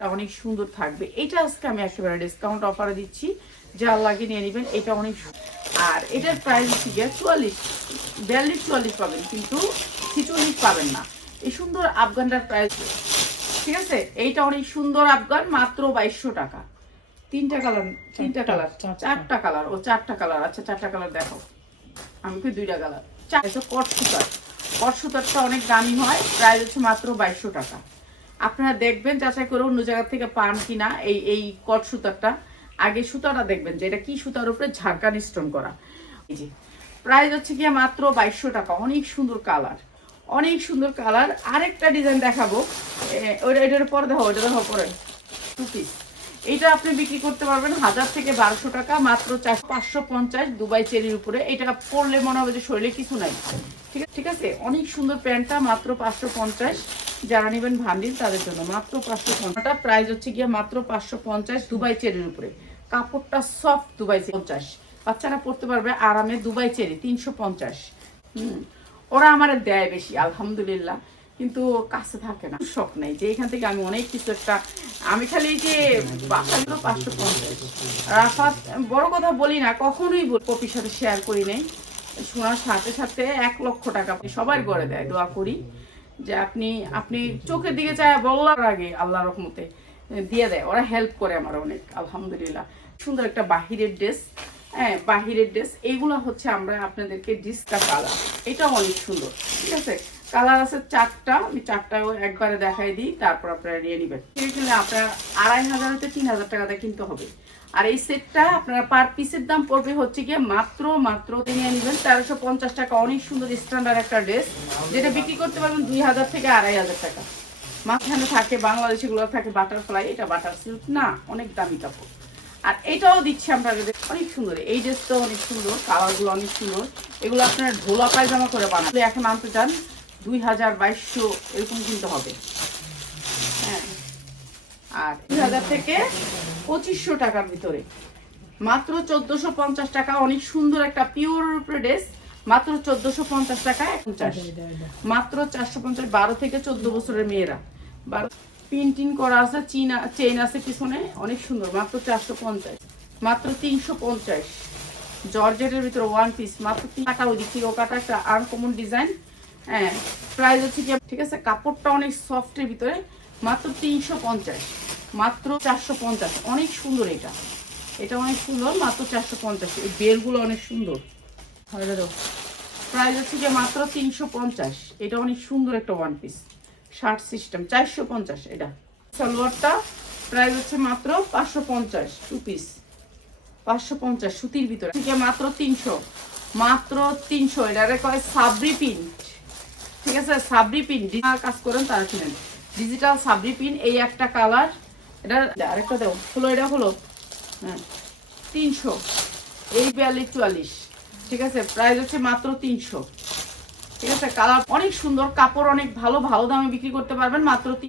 এটা অনেক সুন্দর থাকবে। এটা আজকে আমি একেবারে ডিসকাউন্ট অফারে দিচ্ছি। যা লাগে নিয়ে নেবেন এটা অনেক আর এটার প্রাইস হচ্ছে গিয়ে চুয়াল্লিশ বিয়াল্লিশ চুয়াল্লিশ পাবেন কিন্তু ছিচল্লিশ পাবেন না। এই সুন্দর আফগানটার প্রাইস ঠিক আছে? এইটা অনেক সুন্দর আফগান মাত্র বাইশশো টাকা। তিনটা কালার তিনটা কালার চারটা। কালার ও চারটা কালার আচ্ছা চারটা কালার দেখো। আমি কি দুইটা কালার চার কট সুতার কট সুতারটা অনেক দামি হয় প্রাইস হচ্ছে মাত্র বাইশশো টাকা। আপনারা দেখবেন যাচাই করে অন্য জায়গা থেকে পান কিনা এই এই কট সুতারটা আগে সুতাটা দেখবেন যে এটা কি সুতার উপরে ঝাড়কান স্টোন করা। এই যে প্রাইস হচ্ছে গিয়ে মাত্র বাইশশো টাকা। অনেক সুন্দর কালার অনেক সুন্দর কালার আরেকটা ডিজাইন দেখাবো। ওটা এটার পরে দেখো ওটা দেখো পরে। টু পিস এটা আপনি বিক্রি করতে পারবেন হাজার থেকে বারোশো টাকা, মাত্র চার, পাঁচশো পঞ্চাশ দুবাই চেরির উপরে। এটা পরলে মনে হবে যে শরীরে কিছু নাই। ঠিক আছে ঠিক আছে? অনেক সুন্দর প্যান্টটা, মাত্র পাঁচশো পঞ্চাশ। যারা নেবেন ভান্ডিল, তাদের জন্য। মাত্র পাঁচশো পঞ্চাশটা প্রাইস হচ্ছে গিয়ে মাত্র পাঁচশো পঞ্চাশ দুবাই চেরির উপরে। কাপড়টা সফট দুবাই পঞ্চাশ। বাচ্চারা পড়তে পারবে আরামে দুবাই চেরি, তিনশো পঞ্চাশ। ওরা আমার দেয় বেশি, আলহামদুলিল্লাহ। কিন্তু কাছে থাকে না। শখ নেই যে এখান থেকে আমি অনেক কিছু একটা আমি খালি যে বাচ্চাগুলো পাঁচশো পঞ্চাশ। বড় কথা বলি না, কখনোই কপির সাথে শেয়ার করি নেই। শোনার সাথে সাথে এক লক্ষ টাকা সবাই করে দেয়, দোয়া করি। যে আপনি আপনি চোখের দিকে চায় বলার আগে আল্লাহ রহমতে দিয়ে দেয়। ওরা হেল্প করে আমার অনেক, আলহামদুলিল্লাহ। সুন্দর একটা বাহিরের ড্রেস হ্যাঁ বাহিরের ড্রেস এইগুলো হচ্ছে আমরা আপনাদেরকে ডিসকা কালার এটা অনেক সুন্দর, ঠিক আছে? কালার আছে চারটা, আমি চারটাও একবারে দেখাই দিই, তারপর আপনারা নিয়ে নেবেন। কিনলে আপনার আড়াই হাজার হতে তিন হাজার টাকাতে কিনতে হবে। আর এই সেটটা আপনারা পার পিসের দাম পড়বে হচ্ছে গিয়ে মাত্র মাত্র নিয়ে নেবেন তেরোশো পঞ্চাশ টাকা। অনেক সুন্দর স্ট্যান্ডার্ড একটা ড্রেস যেটা বিক্রি করতে পারবেন দুই হাজার থেকে আড়াই হাজার টাকা। মাঝখানে থাকে, বাংলাদেশি গুলো থাকে বাটারফ্লাই এটা বাটার সিল্ক না, অনেক দামি কাপড়। আর এটাও দিচ্ছি আপনাদের, অনেক সুন্দর। এই ড্রেসটাও অনেক সুন্দর কালারগুলো অনেক সুন্দর। এগুলো আপনারা ঢোলা পায়জামা করে বানান। এখন আনতে চান দুই হাজার বাইশশো এরকম কিনতে হবে। হ্যাঁ। আর দুই হাজার থেকে পঁচিশশো টাকার ভিতরে। মাত্র চোদ্দশো পঞ্চাশ টাকা, অনেক সুন্দর একটা পিওর ড্রেস। মাত্র চোদ্দশো পঞ্চাশ পঞ্চাশ। মাত্র চারশো পঞ্চাশ, বারো থেকে চোদ্দ বছরের মেয়েরা। বারো। পিন করা আছে, চিন, চেইন আছে পিছনে, অনেক সুন্দর। মাত্র চারশো পঞ্চাশ। মাত্র তিনশো পঞ্চাশ। জর্জেটের ভিতরে ওয়ান পিস মাত্র তিন টাকা ওই দিক থেকে কাটা একটা আনকমন ডিজাইন হ্যাঁ প্রাইস হচ্ছে কি ঠিক আছে, কাপড়টা অনেক সফটের ভিতরে, মাত্র তিনশো পঞ্চাশ, মাত্র চারশো পঞ্চাশ, অনেক সুন্দর এটা। এটা অনেক সুন্দর, মাত্র চারশো পঞ্চাশ, এই বেলগুলো অনেক সুন্দর। প্রাইস হচ্ছে যে মাত্র তিনশো পঞ্চাশ, এটা অনেক সুন্দর একটা ওয়ান পিস শার্ট সিস্টেম চারশো পঞ্চাশ, এটা। সালোয়ারটা, প্রাইস হচ্ছে মাত্র পাঁচশো পঞ্চাশ টু পিস পাঁচশো পঞ্চাশ, সুতির ভিতরে। মাত্র তিনশো মাত্র তিনশো, এটারে কয় সাবরি প্রিন্ট ঠিক আছে সাবরি পিন কাজ করেন তারা কিনেন ডিজিটাল সাবরি পিন এই একটা কালার এটা আরেকটা দেবো হলো এটা হলো হ্যাঁ তিনশো, এই বিয়াল্লিশ, চুয়াল্লিশ, ঠিক আছে প্রাইস হচ্ছে মাত্র তিনশো। ঠিক আছে কালার অনেক সুন্দর, কাপড় অনেক ভালো ভালো দামে বিক্রি করতে পারবেন, মাত্র